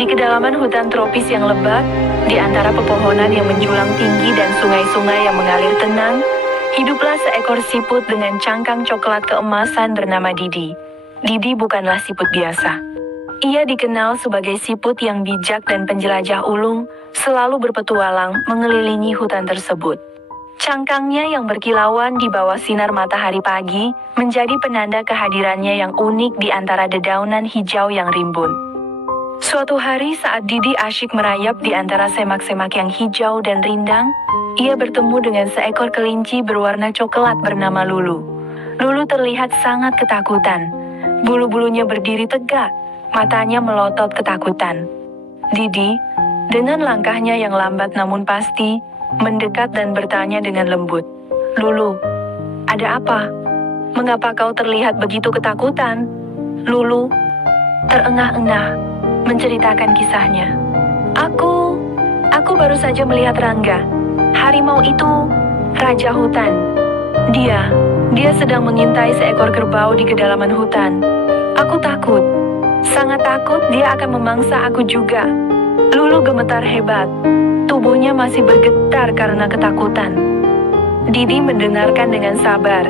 Di kedalaman hutan tropis yang lebat, di antara pepohonan yang menjulang tinggi dan sungai-sungai yang mengalir tenang, hiduplah seekor siput dengan cangkang coklat keemasan bernama Didi. Didi bukanlah siput biasa. Ia dikenal sebagai siput yang bijak dan penjelajah ulung, selalu berpetualang mengelilingi hutan tersebut. Cangkangnya yang berkilauan di bawah sinar matahari pagi menjadi penanda kehadirannya yang unik di antara dedaunan hijau yang rimbun. Suatu hari saat Didi asyik merayap di antara semak-semak yang hijau dan rindang, ia bertemu dengan seekor kelinci berwarna coklat bernama Lulu. Lulu terlihat sangat ketakutan. Bulu-bulunya berdiri tegak, matanya melotot ketakutan. Didi, dengan langkahnya yang lambat namun pasti, mendekat dan bertanya dengan lembut. "Lulu, ada apa? Mengapa kau terlihat begitu ketakutan?" Lulu terengah-engah menceritakan kisahnya. Aku baru saja melihat Rangga. Harimau itu raja hutan. Dia sedang mengintai seekor kerbau di kedalaman hutan. Aku takut, sangat takut dia akan memangsa aku juga." Lulu gemetar hebat. Tubuhnya masih bergetar karena ketakutan. Didi mendengarkan dengan sabar.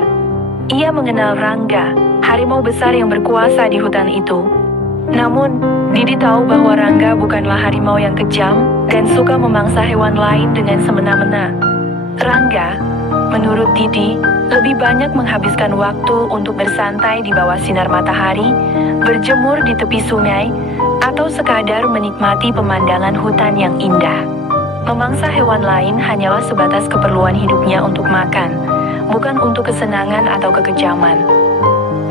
Ia mengenal Rangga, harimau besar yang berkuasa di hutan itu. Namun, Didi tahu bahwa Rangga bukanlah harimau yang kejam dan suka memangsa hewan lain dengan semena-mena. Rangga, menurut Didi, lebih banyak menghabiskan waktu untuk bersantai di bawah sinar matahari, berjemur di tepi sungai, atau sekadar menikmati pemandangan hutan yang indah. Memangsa hewan lain hanyalah sebatas keperluan hidupnya untuk makan, bukan untuk kesenangan atau kekejaman.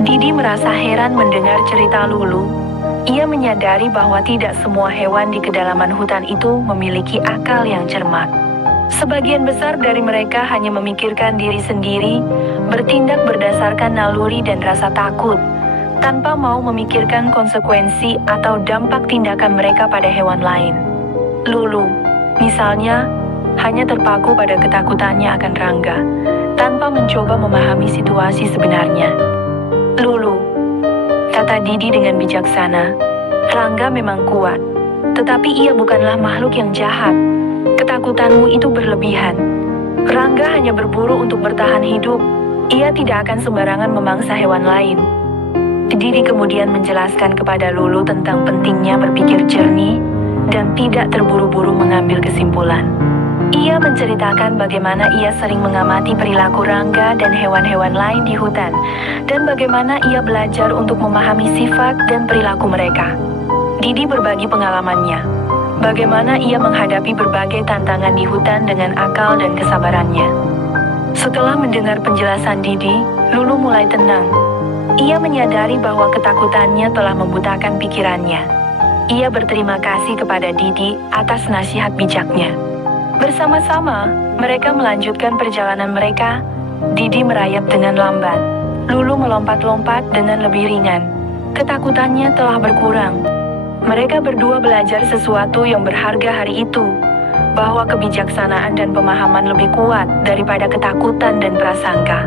Didi merasa heran mendengar cerita Lulu. Ia menyadari bahwa tidak semua hewan di kedalaman hutan itu memiliki akal yang cermat. Sebagian besar dari mereka hanya memikirkan diri sendiri, bertindak berdasarkan naluri dan rasa takut, tanpa mau memikirkan konsekuensi atau dampak tindakan mereka pada hewan lain. Lulu, misalnya, hanya terpaku pada ketakutannya akan Rangga, tanpa mencoba memahami situasi sebenarnya. "Lulu," kata Didi dengan bijaksana, "Rangga memang kuat, tetapi ia bukanlah makhluk yang jahat. Ketakutanmu itu berlebihan. Rangga hanya berburu untuk bertahan hidup. Ia tidak akan sembarangan memangsa hewan lain." Didi kemudian menjelaskan kepada Lulu tentang pentingnya berpikir jernih dan tidak terburu-buru mengambil kesimpulan. Ia menceritakan bagaimana ia sering mengamati perilaku Rangga dan hewan-hewan lain di hutan, dan bagaimana ia belajar untuk memahami sifat dan perilaku mereka. Didi berbagi pengalamannya, bagaimana ia menghadapi berbagai tantangan di hutan dengan akal dan kesabarannya. Setelah mendengar penjelasan Didi, Lulu mulai tenang. Ia menyadari bahwa ketakutannya telah membutakan pikirannya. Ia berterima kasih kepada Didi atas nasihat bijaknya. Bersama-sama, mereka melanjutkan perjalanan mereka. Didi merayap dengan lambat. Lulu melompat-lompat dengan lebih ringan. Ketakutannya telah berkurang. Mereka berdua belajar sesuatu yang berharga hari itu, bahwa kebijaksanaan dan pemahaman lebih kuat daripada ketakutan dan prasangka.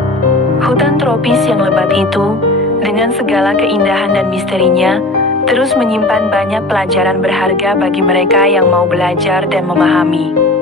Hutan tropis yang lebat itu, dengan segala keindahan dan misterinya, terus menyimpan banyak pelajaran berharga bagi mereka yang mau belajar dan memahami.